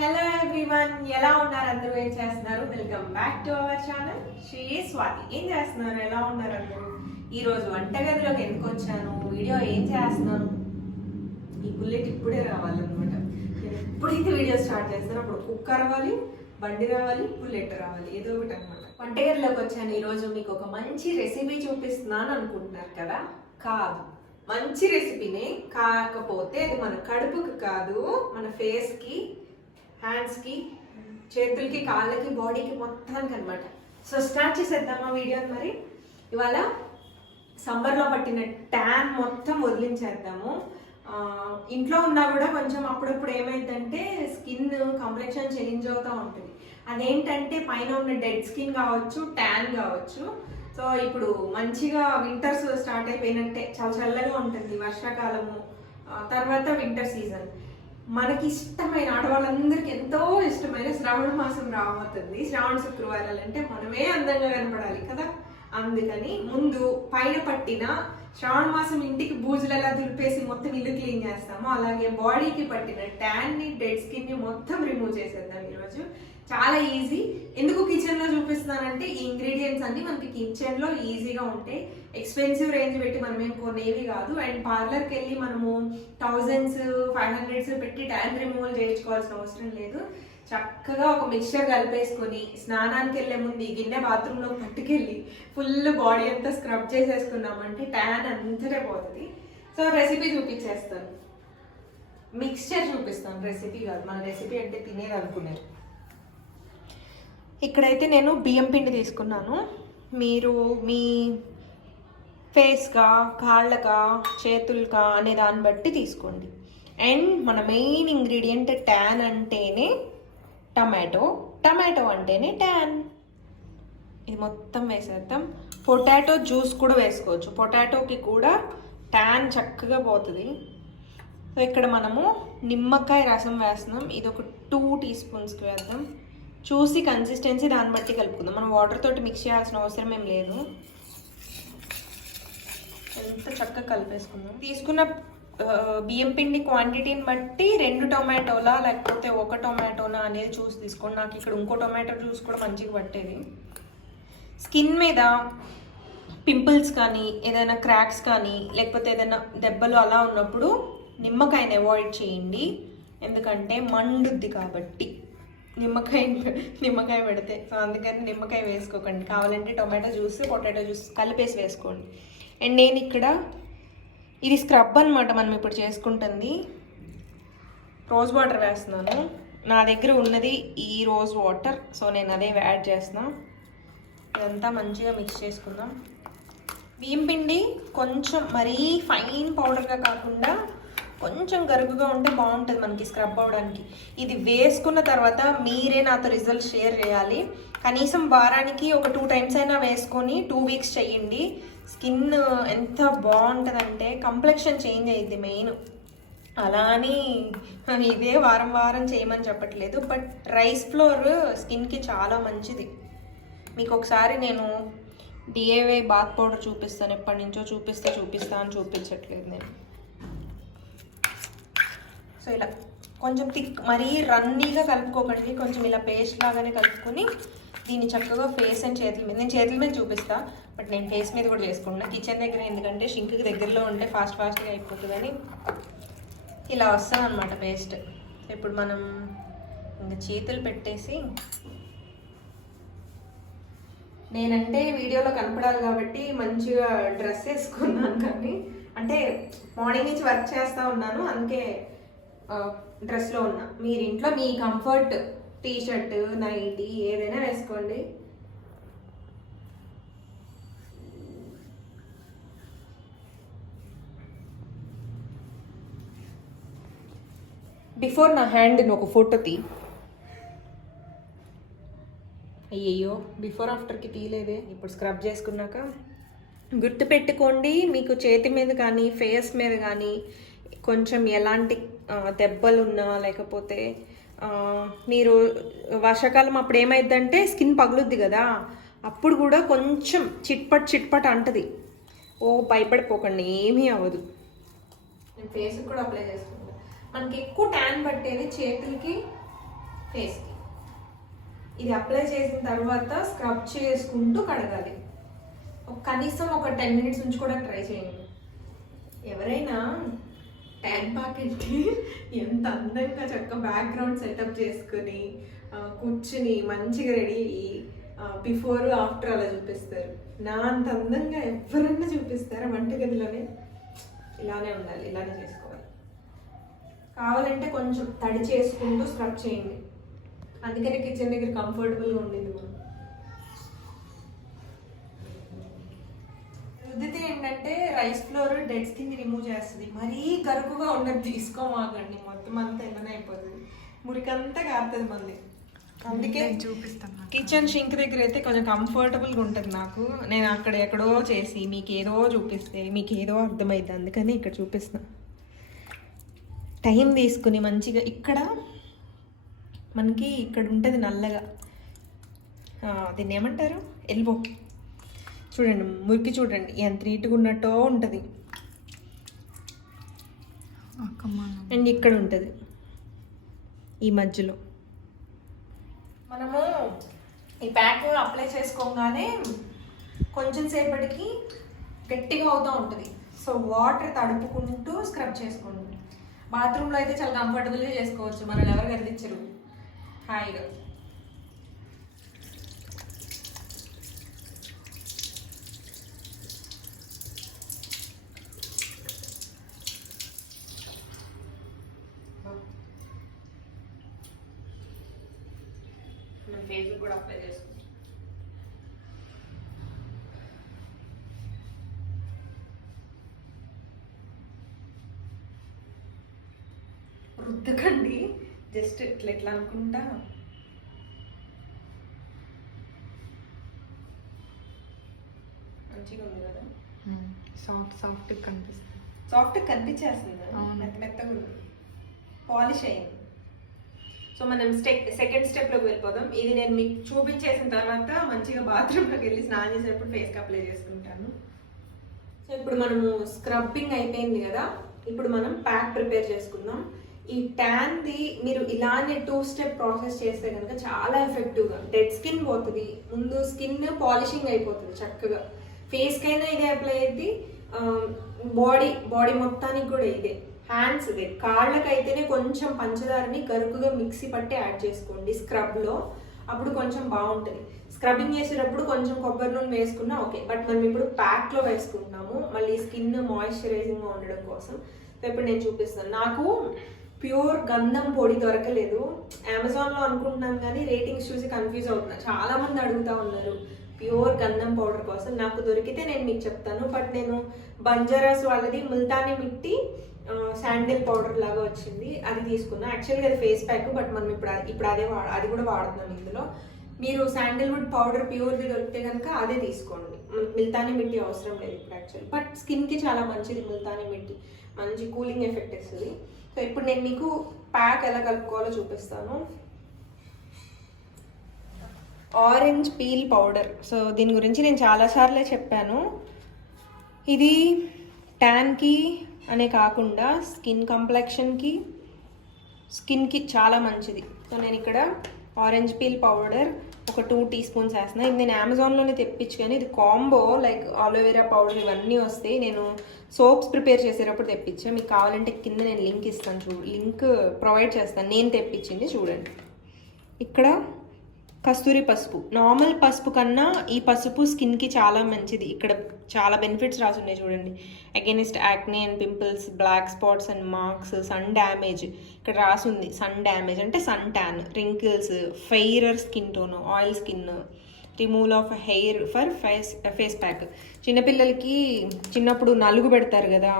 Hello everyone, ఎలా ఉన్నారు అందరూ? ఏం చేస్తున్నారు? Welcome back to our channel Sri Swathi. ఏం చేస్తున్నారు? ఎలా ఉన్నారు అందరూ? ఈరోజు వంటగదిలోకి ఎందుకు వచ్చాను, వీడియో ఏం చేస్తున్నాను, ఈ బుల్లెట్ ఇప్పుడే రావాలన్నమాట. నేను ఎప్పుడైతే వీడియో స్టార్ట్ చేస్తానో అప్పుడు కుక్క రావాలి, బండి రావాలి, బుల్లెట్ రావాలి, ఏదో ఒకటి అనమాట. వంటగదిలోకి వచ్చాను. ఈరోజు మీకు ఒక మంచి రెసిపీ చూపిస్తున్నాను అనుకుంటున్నారు కదా? కాదు, మంచి రెసిపీనే, కాకపోతే అది మన కడుపుకి కాదు, మన ఫేస్కి, హ్యాండ్స్కి, చేతులకి, కాళ్ళకి, బాడీకి మొత్తానికి అనమాట. సో స్టార్ట్ చేసేద్దామా వీడియోని? మరి ఇవాళ సమ్మర్లో పట్టిన ట్యాన్ మొత్తం వదిలించేద్దాము. ఇంట్లో ఉన్నా కూడా కొంచెం అప్పుడప్పుడు ఏమైందంటే స్కిన్ కాంప్లెక్షన్ చేంజ్ అవుతూ ఉంటుంది. అదేంటంటే పైన ఉన్న డెడ్ స్కిన్ కావచ్చు, ట్యాన్ కావచ్చు. సో ఇప్పుడు మంచిగా వింటర్స్ స్టార్ట్ అయిపోయినట్టే, చాలా చల్లగా ఉంటుంది వర్షాకాలము, తర్వాత వింటర్ సీజన్. మనకి ఇష్టమైన ఆడవాళ్ళందరికీ ఎంతో ఇష్టమైన శ్రావణ మాసం రాబోతుంది. శ్రావణ శుక్రవారాలు అంటే మనమే అందంగా కనపడాలి కదా. అందుకని ముందు పైన పట్టిన శ్రావణ మాసం ఇంటికి బూజులు ఎలా దులిపేసి మొత్తం ఇల్లు క్లీన్ చేస్తామో అలాగే బాడీకి పట్టిన ట్యాన్ని, డెడ్ స్కిన్ని మొత్తం రిమూవ్ చేసేద్దాం ఈరోజు. చాలా ఈజీ. ఎందుకు కిచెన్లో చూపిస్తున్నానంటే ఈ ఇంగ్రీడియంట్స్ అన్ని మనకి కిచెన్లో ఈజీగా ఉంటాయి. ఎక్స్పెన్సివ్ రేంజ్ పెట్టి మనం ఏం కొనేవి కాదు. అండ్ పార్లర్కి వెళ్ళి మనము 1000s 500s పెట్టి ట్యాన్ రిమూవల్ చేయించుకోవాల్సిన అవసరం లేదు. చక్కగా ఒక మిక్చర్ కలిపేసుకొని స్నానానికి వెళ్ళే ముందు ఈ గిన్నె బాత్రూంలో పట్టుకెళ్ళి ఫుల్ బాడీ అంతా స్క్రబ్ చేసేసుకున్నామంటే ట్యాన్ అంతటే పోతుంది. సో రెసిపీ చూపించేస్తాను, మిక్స్చర్ చూపిస్తాను, రెసిపీ కాదు. మన రెసిపీ అంటే తినేది అనుకునేది. ఇక్కడైతే నేను బియ్యం పిండి తీసుకున్నాను. మీరు మీ ఫేస్గా, కాళ్ళకా, చేతులకా అనే దాన్ని బట్టి తీసుకోండి. అండ్ మన మెయిన్ ఇంగ్రీడియంట్ ట్యాన్ అంటేనే టమాటో, టమాటో అంటేనే ట్యాన్. ఇది మొత్తం వేసేద్దాం. పొటాటో జ్యూస్ కూడా వేసుకోవచ్చు, పొటాటోకి కూడా ట్యాన్ చక్కగా పోతుంది. సో ఇక్కడ మనము నిమ్మకాయ రసం వేస్తున్నాం. ఇది ఒక 2 teaspoons వేద్దాం. చూసి కన్సిస్టెన్సీ దాన్ని బట్టి కలుపుకుందాం. మనం వాటర్ తోటి మిక్స్ చేయాల్సిన అవసరం ఏం లేదు. ఎంత చక్కగా కలిపేసుకుందాం. తీసుకున్న బియ్యం పిండి క్వాంటిటీని బట్టి 2 టొమాటోలా లేకపోతే 1 టొమాటోనా అనేది చూసి తీసుకోండి. నాకు ఇక్కడ ఇంకో టొమాటో జ్యూస్ కూడా మంచిగా పట్టేది. స్కిన్ మీద పింపుల్స్ కానీ, ఏదైనా క్రాక్స్ కానీ, లేకపోతే ఏదైనా దెబ్బలు అలా ఉన్నప్పుడు నిమ్మకాయని అవాయిడ్ చేయండి. ఎందుకంటే మండుద్ది కాబట్టి నిమ్మకాయ పెడితే. సో అందుకని నిమ్మకాయ వేసుకోకండి. కావాలంటే టొమాటో జ్యూస్, పొటాటో జ్యూస్ కలిపేసి వేసుకోండి. అండ్ నేను ఇక్కడ ఇది స్క్రబ్ అనమాట మనం ఇప్పుడు చేసుకుంటుంది. రోజ్ వాటర్ వేస్తున్నాను. నా దగ్గర ఉన్నది ఈ రోజ్ వాటర్, సో నేను అదే యాడ్ చేస్తున్నాను. ఇదంతా మంచిగా మిక్స్ చేసుకుందాం. బియ్యం పిండి కొంచెం మరీ ఫైన్ పౌడర్గా కాకుండా కొంచెం గరుగుగా ఉంటే బాగుంటుంది మనకి స్క్రబ్ అవ్వడానికి. ఇది వేసుకున్న తర్వాత మీరే నాతో రిజల్ట్ షేర్ చేయాలి. కనీసం వారానికి ఒక 2 times అయినా వేసుకొని 2 weeks చెయ్యండి. స్కిన్ ఎంత బాగుంటుందంటే కంప్లెక్షన్ చేంజ్ అయ్యిద్ది మెయిన్. అలా అని ఇదే వారం వారం చేయమని చెప్పట్లేదు, బట్ రైస్ ఫ్లోర్ స్కిన్కి చాలా మంచిది. మీకు ఒకసారి నేను డిఐవై బాత్ పౌడర్ చూపిస్తాను, ఎప్పటి నుంచో చూపిస్తాను చూపించట్లేదు నేను. సో ఇలా కొంచెం థిక్, మరీ రన్నీగా కలుపుకోకండి, కొంచెం ఇలా పేస్ట్ లాగానే కలుపుకొని దీన్ని చక్కగా ఫేస్ అండ్ చేతుల మీద, నేను చేతుల మీద చూపిస్తా బట్ నేను ఫేస్ మీద కూడా చేసుకుంటున్నా కిచెన్ దగ్గర. ఎందుకంటే షింక్కి దగ్గరలో ఉంటే ఫాస్ట్గా అయిపోతుందని ఇలా వస్తుంది అనమాట పేస్ట్. ఇప్పుడు మనం ఇంకా చేతులు పెట్టేసి, నేనంటే వీడియోలో కనపడాలి కాబట్టి మంచిగా డ్రెస్ వేసుకున్నాను, కానీ అంటే మార్నింగ్ నుంచి వర్క్ చేస్తూ ఉన్నాను అందుకే డ్రెస్లో ఉన్నా. మీరు ఇంట్లో మీ కంఫర్ట్ టీషర్ట్, నైటీ ఏదైనా వేసుకోండి. బిఫోర్ నా హ్యాండ్ని ఒక ఫోటో తీ. అయ్యయ్యో, బిఫోర్ ఆఫ్టర్కి తీయలేదే. ఇప్పుడు స్క్రబ్ చేసుకున్నాక గుర్తుపెట్టుకోండి, మీకు చేతి మీద కానీ ఫేస్ మీద కానీ కొంచెం ఎలాంటి దెబ్బలు ఉన్నా, లేకపోతే మీరు వర్షాకాలం అప్పుడు ఏమైందంటే స్కిన్ పగులుద్ది కదా, అప్పుడు కూడా కొంచెం చిట్పట్ అంటది. ఓ భయపడిపోకండి, ఏమీ అవ్వదు. నేను ఫేస్కి కూడా అప్లై చేసుకుంటాను. మనకి ఎక్కువ ట్యాన్ పట్టేది చేతులకి, ఫేస్కి. ఇది అప్లై చేసిన తర్వాత స్క్రబ్ చేసుకుంటూ కడగాలి. కనీసం ఒక 10 minutes నుంచి కూడా ట్రై చేయండి. ఎవరైనా ట్యాన్ పాకెట్కి ఎంత అందంగా చక్కగా బ్యాక్గ్రౌండ్ సెటప్ చేసుకుని కూర్చుని మంచిగా రెడీ అయ్యి బిఫోర్ ఆఫ్టర్ అలా చూపిస్తారు. నా అంత అందంగా ఎవరన్నా చూపిస్తారా? వంటగదిలోనే ఇలానే ఉండాలి, ఇలానే చేసుకోవాలి. కావాలంటే కొంచెం తడి చేసుకుంటూ స్క్రబ్ చేయండి. అందుకని కిచెన్ దగ్గర కంఫర్టబుల్గా ఉండేది మనం. రుద్దితే ఏంటంటే rice flour dead skin remove చేస్తుంది. మరీ గరుకుగా ఉన్నది తీసుకోమాకండి, మొత్తం అంతా ఎన్ననే అయిపోతుంది, మురికంతా కారుతుంది మంది. అందుకే చూపిస్తాను. కిచెన్ షింక్ దగ్గర అయితే కొంచెం కంఫర్టబుల్గా ఉంటుంది నాకు. నేను అక్కడ ఎక్కడో చేసి మీకు ఏదో చూపిస్తే మీకు ఏదో అర్థమైంది, అందుకని ఇక్కడ చూపిస్తాను. టైం తీసుకుని మంచిగా ఇక్కడ మనకి ఇక్కడ ఉంటుంది నల్లగా, దీన్ని ఏమంటారు, ఎల్బో. చూడండి మురికి, చూడండి ఎంత నీట్గా ఉన్నట్టో ఉంటుంది. అండ్ ఇక్కడ ఉంటుంది ఈ మధ్యలో. మనము ఈ ప్యాక్ అప్లై చేసుకోగానే కొంచెం సేపటికి గట్టిగా అవుతూ ఉంటుంది. సో వాటర్ తడుపుకుంటూ స్క్రబ్ చేసుకోండి. బాత్రూంలో అయితే చాలా కంఫర్టబుల్గా చేసుకోవచ్చు, మనల్ని ఎవరు కదిలించరు, హాయిగా. ఫేస్ కూడా అప్లై చేసుకుంటాం. రుద్దకండి, జస్ట్ ఇట్లా ఎట్లా అనుకుంటా. మంచిగా ఉంది కదా, సాఫ్ట్ కనిపిస్తుంది. సాఫ్ట్ కనిపించేస్తుంది, మెత్తగా ఉంది, పాలిష్ అయింది. సో మనం సెకండ్ స్టెప్లోకి వెళ్ళిపోదాం. ఇది నేను మీకు చూపించేసిన తర్వాత మంచిగా బాత్రూంలోకి వెళ్ళి స్నానం చేసేటప్పుడు ఫేస్కి అప్లై చేసుకుంటాను. సో ఇప్పుడు మనము స్క్రబ్బింగ్ అయిపోయింది కదా, ఇప్పుడు మనం ప్యాక్ ప్రిపేర్ చేసుకుందాం. ఈ ట్యాన్ది మీరు ఇలానే 2 step ప్రాసెస్ చేస్తే కనుక చాలా ఎఫెక్టివ్గా డెడ్ స్కిన్ పోతుంది. ముందు స్కిన్ పాలిషింగ్ అయిపోతుంది చక్కగా. ఫేస్కైనా ఇదే అప్లై అయ్యింది, బాడీ మొత్తానికి కూడా ఇదే. హ్యాండ్స్ ఇదే. కాళ్ళకైతేనే కొంచెం పంచదారని గరుకుగా మిక్సీ పట్టి యాడ్ చేసుకోండి స్క్రబ్లో, అప్పుడు కొంచెం బాగుంటుంది. స్క్రబ్బింగ్ చేసేటప్పుడు కొంచెం కొబ్బరి నూనె వేసుకున్నా ఓకే, బట్ మనం ఇప్పుడు ప్యాక్లో వేసుకుంటున్నాము మళ్ళీ స్కిన్ మాయిశ్చరైజింగ్గా ఉండడం కోసం. సో ఇప్పుడు నేను చూపిస్తాను. నాకు ప్యూర్ గంధం పొడి దొరకలేదు, అమెజాన్లో అనుకుంటున్నాను కానీ రేటింగ్స్ చూసి కన్ఫ్యూజ్ అవుతున్నా. చాలామంది అడుగుతూ ఉన్నారు ప్యూర్ గంధం పౌడర్ కోసం. నాకు దొరికితే నేను మీకు చెప్తాను, బట్ నేను బంజారాస్ వాళ్ళది ముల్తానీ మిట్టి శాండిల్ పౌడర్ లాగా వచ్చింది, అది తీసుకున్నా. యాక్చువల్గా అది ఫేస్ ప్యాక్, బట్ మనం ఇప్పుడు అది కూడా వాడుతున్నాం ఇందులో. మీరు శాండిల్వుడ్ పౌడర్ ప్యూర్ది దొరికితే కనుక అదే తీసుకోండి, ముల్తానీ మిట్టి అవసరం లేదు ఇప్పుడు యాక్చువల్లీ. బట్ స్కిన్కి చాలా మంచిది ముల్తానీ మిట్టి, మంచి కూలింగ్ ఎఫెక్ట్ ఇస్తుంది. సో ఇప్పుడు నేను మీకు ప్యాక్ ఎలా కలుపుకోవాలో చూపిస్తాను. Orange peel powder. సో దీని గురించి నేను చాలాసార్లే చెప్పాను. ఇది ట్యాన్కి అనే కాకుండా స్కిన్ కంప్లెక్షన్కి, స్కిన్కి చాలా మంచిది. సో నేను ఇక్కడ ఆరెంజ్ పీల్ పౌడర్ ఒక 2 teaspoons వేస్తున్నా. ఇది నేను అమెజాన్లోనే తెప్పించు, కానీ ఇది కాంబో లైక్ ఆలోవెరా పౌడర్ ఇవన్నీ వస్తాయి. నేను సోప్స్ ప్రిపేర్ చేసేటప్పుడు తెప్పించాను. మీకు కావాలంటే కింద నేను లింక్ ఇస్తాను, లింక్ ప్రొవైడ్ చేస్తాను, నేను తెప్పించింది చూడండి. ఇక్కడ కస్తూరి పసుపు. నార్మల్ పసుపు కన్నా ఈ పసుపు స్కిన్కి చాలా మంచిది. ఇక్కడ చాలా బెనిఫిట్స్ రాసి ఉన్నాయి చూడండి. Against acne and pimples, black spots and marks, sun damage. ఇక్కడ రాసుంది సన్ డ్యామేజ్ అంటే sun tan, wrinkles, fairer skin tone, oil skin, removal of hair for face pack. చిన్నపిల్లలకి చిన్నప్పుడు నలుగు పెడతారు కదా,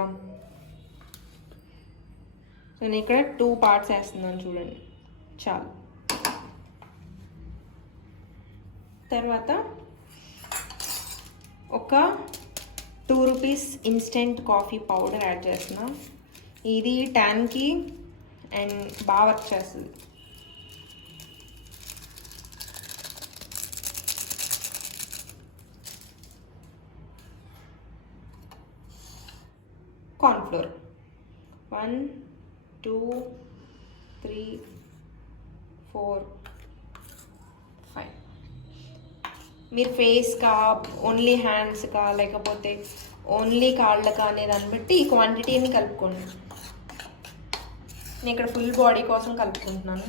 నేను ఇక్కడ 2 parts వేస్తున్నాను చూడండి, చాలు. తర్వాత ఒక 2 rupees instant coffee powder add చేస్తున్నా. ఇది ట్యాన్కి అండ్ బాగా వర్క్ చేస్తుంది. కార్న్ఫ్లోర్ 1 2 3 4, 5. మీరు ఫేస్కా, ఓన్లీ హ్యాండ్స్కా, లేకపోతే ఓన్లీ కాళ్ళకా అనే దాన్ని బట్టి ఈ క్వాంటిటీని కలుపుకోండి. నేను ఇక్కడ ఫుల్ బాడీ కోసం కలుపుకుంటున్నాను.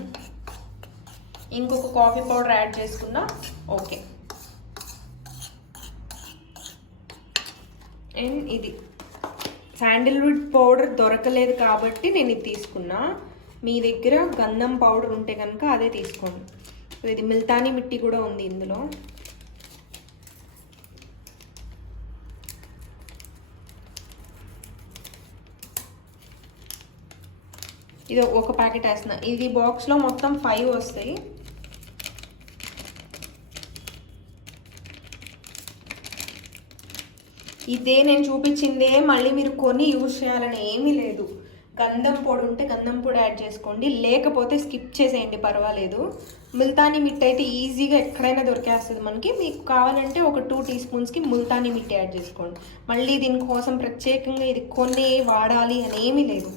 ఇంకొక కాఫీ పౌడర్ యాడ్ చేసుకున్నా ఓకే. అండ్ ఇది శాండిల్వుడ్ పౌడర్ దొరకలేదు కాబట్టి నేను ఇది తీసుకున్నా. మీ దగ్గర గంధం పౌడర్ ఉంటే కనుక అదే తీసుకోండి. ఇది మిల్తానీ మిట్టి కూడా ఉంది ఇందులో. ఇది ఒక ప్యాకెట్ వేస్తున్నా. ఇది బాక్స్లో మొత్తం 5 వస్తాయి. ఇదే నేను చూపించిందే మళ్ళీ మీరు కొని యూజ్ చేయాలని ఏమీ లేదు. గంధం పొడి ఉంటే గంధం పొడి యాడ్ చేసుకోండి, లేకపోతే స్కిప్ చేసేయండి, పర్వాలేదు. ముల్తానీ మిట్టి అయితే ఈజీగా ఎక్కడైనా దొరికేస్తుంది మనకి. మీకు కావాలంటే ఒక 2 టీ స్పూన్స్కి ముల్తానీ మిట్టి యాడ్ చేసుకోండి. మళ్ళీ దీనికోసం ప్రత్యేకంగా ఇది కొన్ని వాడాలి అని ఏమీ లేదు.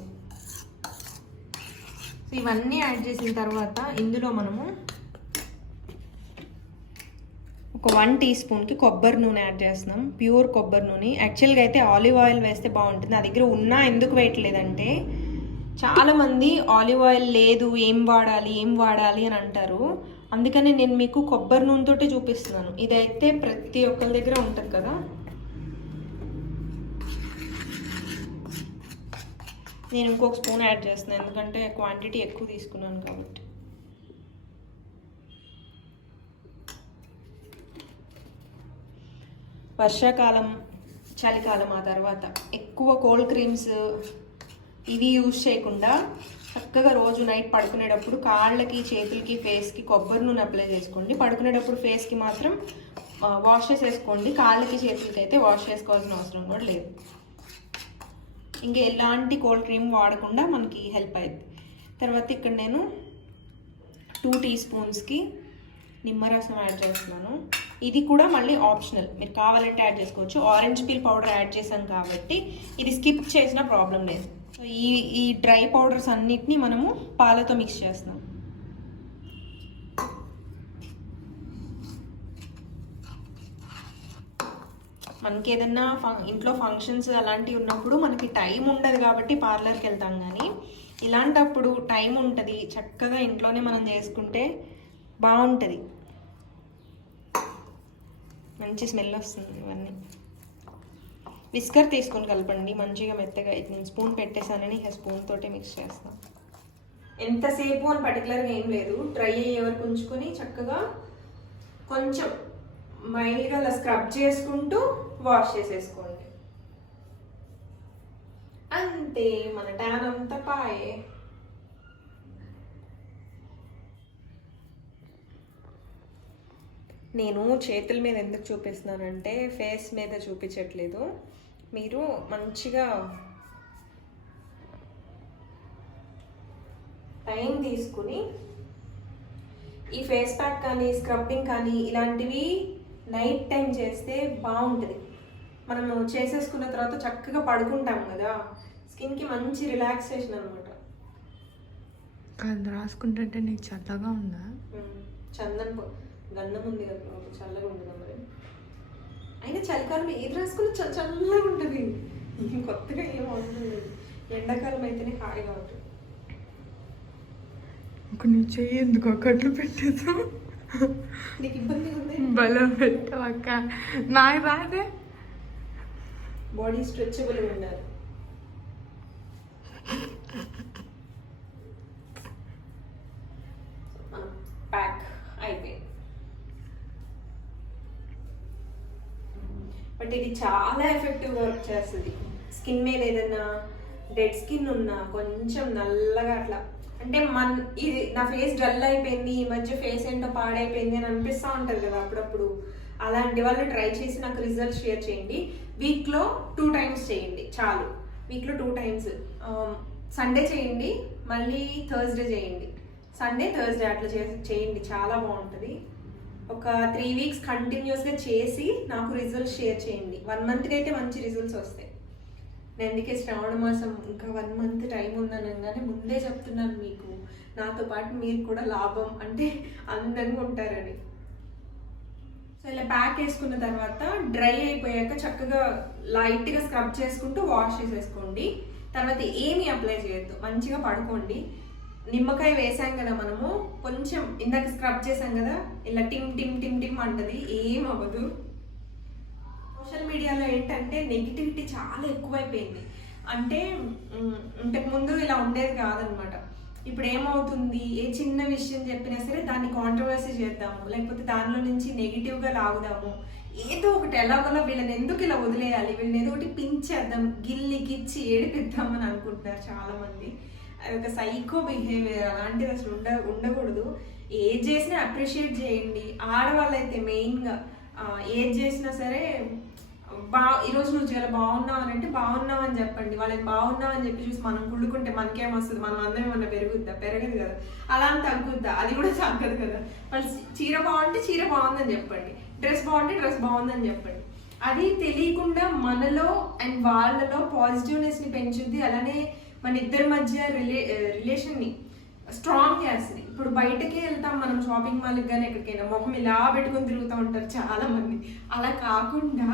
ఇవన్నీ యాడ్ చేసిన తర్వాత ఇందులో మనము ఒక 1 టీ స్పూన్కి కొబ్బరి నూనె యాడ్ చేస్తున్నాం. ప్యూర్ కొబ్బరి నూనె. యాక్చువల్గా అయితే ఆలివ్ ఆయిల్ వేస్తే బాగుంటుంది. నా దగ్గర ఉన్నా ఎందుకు వేయట్లేదంటే చాలామంది ఆలివ్ ఆయిల్ లేదు, ఏం వాడాలి అని అంటారు. అందుకని నేను మీకు కొబ్బరి నూనెతోటే చూపిస్తున్నాను. ఇదైతే ప్రతి ఒక్కరి దగ్గర ఉంటుంది కదా. నేను ఇంకొక స్పూన్ యాడ్ చేస్తున్నాను ఎందుకంటే క్వాంటిటీ ఎక్కువ తీసుకున్నాను కాబట్టి. వర్షాకాలం, చలికాలం ఆ తర్వాత ఎక్కువ కోల్డ్ క్రీమ్స్ ఇవి యూజ్ చేయకుండా చక్కగా రోజు నైట్ పడుకునేటప్పుడు కాళ్ళకి, చేతులకి, ఫేస్కి కొబ్బరి నూనె అప్లై చేసుకోండి. పడుకునేటప్పుడు ఫేస్కి మాత్రం వాష్ చేసేసుకోండి. కాళ్ళకి, చేతులకి అయితే వాష్ చేసుకోవాల్సిన అవసరం కూడా లేదు. ఇంకా ఎలాంటి కోల్డ్ క్రీమ్ వాడకుండా మనకి హెల్ప్ అయ్యింది. తర్వాత ఇక్కడ నేను 2 టీ స్పూన్స్కి నిమ్మరసం యాడ్ చేస్తున్నాను. ఇది కూడా మళ్ళీ ఆప్షనల్, మీరు కావాలంటే యాడ్ చేసుకోవచ్చు. ఆరెంజ్ పీల్ పౌడర్ యాడ్ చేసాం కాబట్టి ఇది స్కిప్ చేసిన ప్రాబ్లం లేదు. సో ఈ డ్రై పౌడర్స్ అన్నిటినీ మనము పాలతో మిక్స్ చేస్తున్నాం. మనకి ఏదన్నా ఇంట్లో ఫంక్షన్స్ అలాంటివి ఉన్నప్పుడు మనకి టైం ఉండదు కాబట్టి పార్లర్కి వెళ్తాం, కానీ ఇలాంటప్పుడు టైం ఉంటుంది, చక్కగా ఇంట్లోనే మనం చేసుకుంటే బాగుంటుంది. మంచి స్మెల్ వస్తుంది. ఇవన్నీ విస్కర్ తీసుకొని కలపండి మంచిగా మెత్తగా. ఇది నేను స్పూన్ పెట్టేసానని స్పూన్ తోటే మిక్స్ చేస్తాను. ఎంతసేపు అని పర్టికులర్గా ఏం లేదు, డ్రై అయ్యే వరకు ఉంచుకొని చక్కగా కొంచెం మైల్డ్గా అలా స్క్రబ్ చేసుకుంటూ వాష్ చేసేసుకోండి. అంతే, మన ట్యాన్ అంతా పాయే. నేను చేతుల మీద ఎందుకు చూపిస్తున్నానంటే ఫేస్ మీద చూపించట్లేదు. మీరు మంచిగా టైం తీసుకుని ఈ ఫేస్ ప్యాక్ కానీ స్క్రబ్బింగ్ కానీ ఇలాంటివి నైట్ టైం చేస్తే బాగుంటుంది. మనము చేసేసుకున్న తర్వాత చక్కగా పడుకుంటాం కదా, స్కిన్కి మంచి రిలాక్సేషన్ అనమాట. అది రాసుకుంటుంటే నీకు చల్లగా ఉందా? చందన్ గంధం ఉంది కదా, చల్లగా ఉంటుంది మరి. అయినా చలికాలం ఏది రాసుకుని చల్లగా ఉంటుంది, కొత్తగా ఏమవుతుంది. ఎండాకాలం అయితేనే హాయిగా ఉంటుంది. నీ చెయ్యి ఎందుకు అక్కట్లు పెట్టేదా? నీకు ఇబ్బంది ఉంది, బలం పెట్టావు అక్క. నాకు రాదే. బాడీ స్ట్రెచబుల్ ఉండాలి. ప్యాక్ అయిపోయింది. బట్ ఇది చాలా ఎఫెక్టివ్గా వర్క్ చేస్తుంది. స్కిన్ మీద ఏదైనా డెడ్ స్కిన్ ఉన్నా కొంచెం నల్లగా అట్లా అంటే ఇది నా ఫేస్ డల్ అయిపోయింది, ఈ మధ్య ఫేస్ ఏంటో పాడైపోయింది అని అనిపిస్తూ ఉంటుంది కదా అప్పుడప్పుడు. అలాంటి వాళ్ళు ట్రై చేసి నాకు రిజల్ట్ షేర్ చేయండి. వీక్లో 2 టైమ్స్ చేయండి చాలు. వీక్లో 2 టైమ్స్, సండే చేయండి, మళ్ళీ థర్స్డే చేయండి. సండే థర్స్డే అట్లా చేయండి, చాలా బాగుంటుంది. ఒక 3 వీక్స్ కంటిన్యూస్గా చేసి నాకు రిజల్ట్స్ షేర్ చేయండి. 1 మంత్కి అయితే మంచి రిజల్ట్స్ వస్తాయి. నేను అందుకే శ్రావణ మాసం ఇంకా 1 మంత్ టైం ఉందనగానే ముందే చెప్తున్నాను మీకు. నాతో పాటు మీరు కూడా లాభం, అంటే అందంగా ఉంటారని. సో ఇలా ప్యాక్ వేసుకున్న తర్వాత డ్రై అయిపోయాక చక్కగా లైట్గా స్క్రబ్ చేసుకుంటూ వాష్ చేసేసుకోండి. తర్వాత ఏమీ అప్లై చేయొద్దు, మంచిగా పడుకోండి. నిమ్మకాయ వేసాం కదా మనము, కొంచెం ఇందాక స్క్రబ్ చేసాం కదా, ఇలా టిమ్ టిమ్ టిమ్ టిమ్ అంటది, ఏం అవ్వదు. సోషల్ మీడియాలో ఏంటంటే నెగిటివిటీ చాలా ఎక్కువైపోయింది. అంటే ఇంతకు ముందు ఇలా ఉండేది కాదనమాట. ఇప్పుడు ఏమవుతుంది, ఏ చిన్న విషయం చెప్పినా సరే దాన్ని కాంట్రవర్సీ చేద్దాము, లేకపోతే దానిలో నుంచి నెగిటివ్గా లాగుదాము, ఏదో ఒకటి ఎలాగోలా వీళ్ళని ఎందుకు ఇలా వదిలేయాలి, వీళ్ళని ఏదో ఒకటి పించేద్దాం, గిల్లి గిచ్చి ఏడిపిద్దామని అనుకుంటున్నారు చాలామంది. అది ఒక సైకో బిహేవియర్, అలాంటిది అసలు ఉండకూడదు. ఏది చేసినా అప్రిషియేట్ చేయండి. ఆడవాళ్ళు అయితే మెయిన్గా ఏది చేసినా సరే ఈరోజు నువ్వు చాలా బాగున్నావు అని అంటే బాగున్నావు అని చెప్పండి. వాళ్ళని బాగున్నావు అని చెప్పి చూసి మనం కుళ్ళుకుంటే మనకేమొస్తుంది, మనం అందరం ఏమన్నా పెరుగుద్దా? పెరగదు కదా. అలా అని తగ్గుద్దా? అది కూడా తగ్గదు కదా. వాళ్ళు చీర బాగుంటే చీర బాగుందని చెప్పండి, డ్రెస్ బాగుంటే డ్రెస్ బాగుందని చెప్పండి. అది తెలియకుండా మనలో అండ్ వాళ్ళలో పాజిటివ్నెస్ని పెంచుద్ది. అలానే మన ఇద్దరి మధ్య రిలేషన్ని స్ట్రాంగ్ చేస్తుంది. ఇప్పుడు బయటకే వెళ్తాం మనం, షాపింగ్ మాల్కి కానీ ఎక్కడికైనా, మొహం ఇలా పెట్టుకొని తిరుగుతూ ఉంటారు చాలా మంది. అలా కాకుండా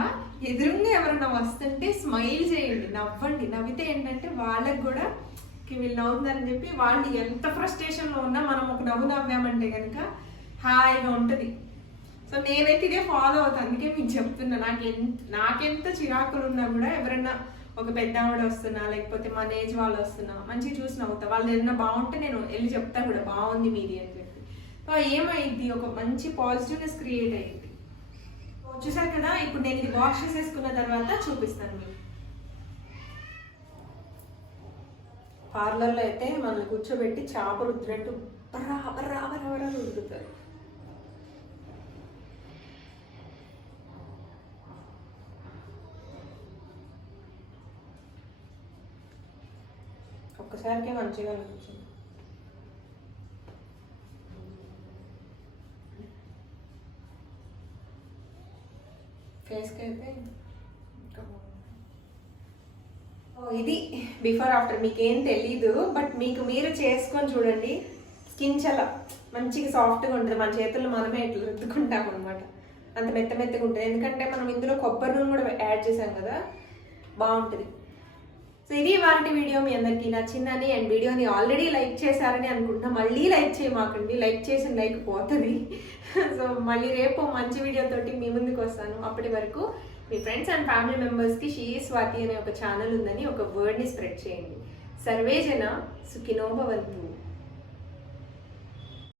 ఎదురుగా ఎవరన్నా వస్తుంటే స్మైల్ చేయండి, నవ్వండి. నవ్వితే ఏంటంటే వాళ్ళకి కూడా వీళ్ళు నవ్వుతున్నారని చెప్పి వాళ్ళు ఎంత ఫ్రస్ట్రేషన్లో ఉన్నా మనం ఒక నవ్వు నవ్వామంటే కనుక హాయిగా ఉంటుంది. సో నేనైతే ఇదే ఫాలో అవుతాను, అందుకే మీకు చెప్తున్నా. నాకెంత చిరాకులు ఉన్నా కూడా ఎవరన్నా ఒక పెద్ద ఆవిడ వస్తున్నా, లేకపోతే మన ఏజ్ వాళ్ళు వస్తున్నా, మంచిగా చూసి నవ్వుతా. వాళ్ళు ఏదైనా బాగుంటే నేను వెళ్ళి చెప్తా కూడా, బాగుంది మీది అని చెప్పి. సో ఏమైంది, ఒక మంచి పాజిటివ్నెస్ క్రియేట్ అయ్యింది. చూసారు కదా. ఇప్పుడు నేను ఇది వాష్ చేసేసుకున్న తర్వాత చూపిస్తాను మీకు. పార్లర్లో అయితే మనల్ని కూర్చోబెట్టి చేప రుద్దినట్టు బరాబరా రుద్దుతారు. ఒక్కసారికే మంచిగా అనిపించింది. ఫేస్కి అయితే ఇది బిఫోర్ ఆఫ్టర్. మీకేం తెలీదు, బట్ మీకు మీరు చేసుకొని చూడండి. స్కిన్ చాలా మంచిగా సాఫ్ట్గా ఉంటుంది. మన చేతుల్లో మనమే ఇట్లా రుద్దుకుంటాం అనమాట, అంత మెత్తగా ఉంటుంది. ఎందుకంటే మనం ఇందులో కొబ్బరి నూనె కూడా యాడ్ చేసాం కదా, బాగుంటుంది. సో ఇది వాటి వీడియో. మీ అందరికీ నచ్చిందని అండ్ వీడియోని ఆల్రెడీ లైక్ చేశారని అనుకుంటున్నా. మళ్ళీ లైక్ చేయమాకండి, లైక్ చేసిన లైక్ పోతుంది. సో మళ్ళీ రేపు మంచి వీడియోతోటి మీ ముందుకు వస్తాను. అప్పటి వరకు మీ ఫ్రెండ్స్ అండ్ ఫ్యామిలీ మెంబర్స్కి షీ స్వాతి అనే ఒక ఛానల్ ఉందని ఒక వర్డ్ని స్ప్రెడ్ చేయండి. సర్వేజన సుఖినో భవంతు.